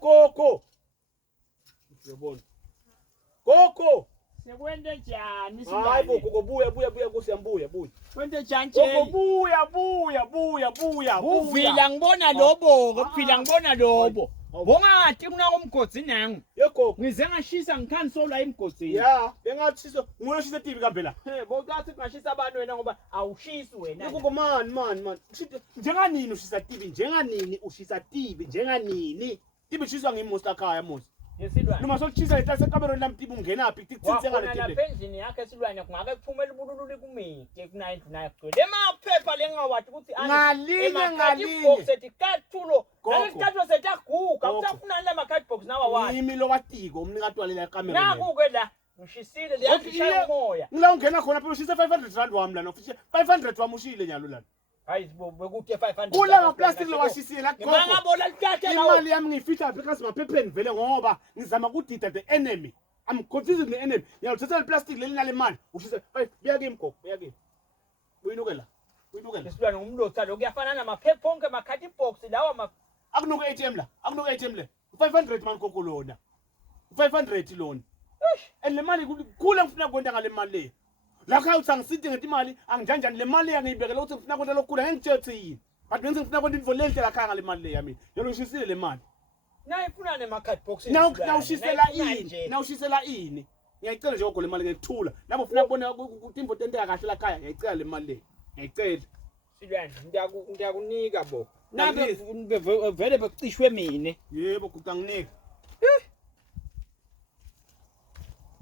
gogo. Uyabona. Gogo. Sekwende njani Hayi bo gogo buya kusiyambuya buya. Kwende njani Gogo buya. Uvila ngibona lobo, kuphila ngibona lobo. Bongathi kuna umgodzi nangu. Yego. Ngize ngashisa ngikhansola imgodzi. Ya, bengathisa ngoshisa TV kaphela. Bokathi ngashisa abantu wena ngoba awushisi wena. Gogo man. Njenganini ushisa TV? Njenganini? TV shiswa ngimosta khaya mos. Yesilwane. Noma sokuchisa ehlase kameroni lami TV ungena phi? Titsitse ngale TV. Lapha endlini yakhe esilwane kungake kuphumela ubulululi kumiti ku99 kugcwele. Emaphepha lengawathi ukuthi ngalinye box ethi kathulo. Nalesithathu setaguga. Usafuna la card box nawa wathi. Yimi lo watiko umnikati walela kamera. Naku ke la ngishisile leyashaya umoya. Ngila ungena khona phela ushisa 500 rand wami lana. 500 wami ushile nyalo lana. Hayi bekuthi 500. Kula ngaplastic lowashisila gogo. Ngibangabona lithathe lawo. Imali yami ngifitha phi kasi maphepheni vele ngoba ngizama ukudida the enemy. I'm confusing the enemy. Ngiyalithatha iplastic leli nale mali. Ushisa buya kimi gogo, buya kimi. Uyinukela. Isilwane ngumlotha lo kuyafana namaphepha onke card box lawa akunuka ATM la. 500 man gogo lona. 500 lona. And le mali kula ngifuna kwenda ngale mali le. Lakha uthi angisithi ngeti imali angijanjani le mali yangiyibekela ukuthi ngifuna kwenta lokula ngengitshetse yini. But bese ngifuna kwenta info lenhle lakha ngale mali le yami. Yona ushisile le mali. Na ifuna card box. Nawushisela ini? Ngiyayicela nje gogo le mali ngekuthula. Lapho ufuna kubona ukuthi info tenteka kahle lakhaya. Ngiyayicela le mali le. Ngiyayicela. Silwane ngiyakunika bo. Nabe vele becishwe mina. Yebo guqa nginika.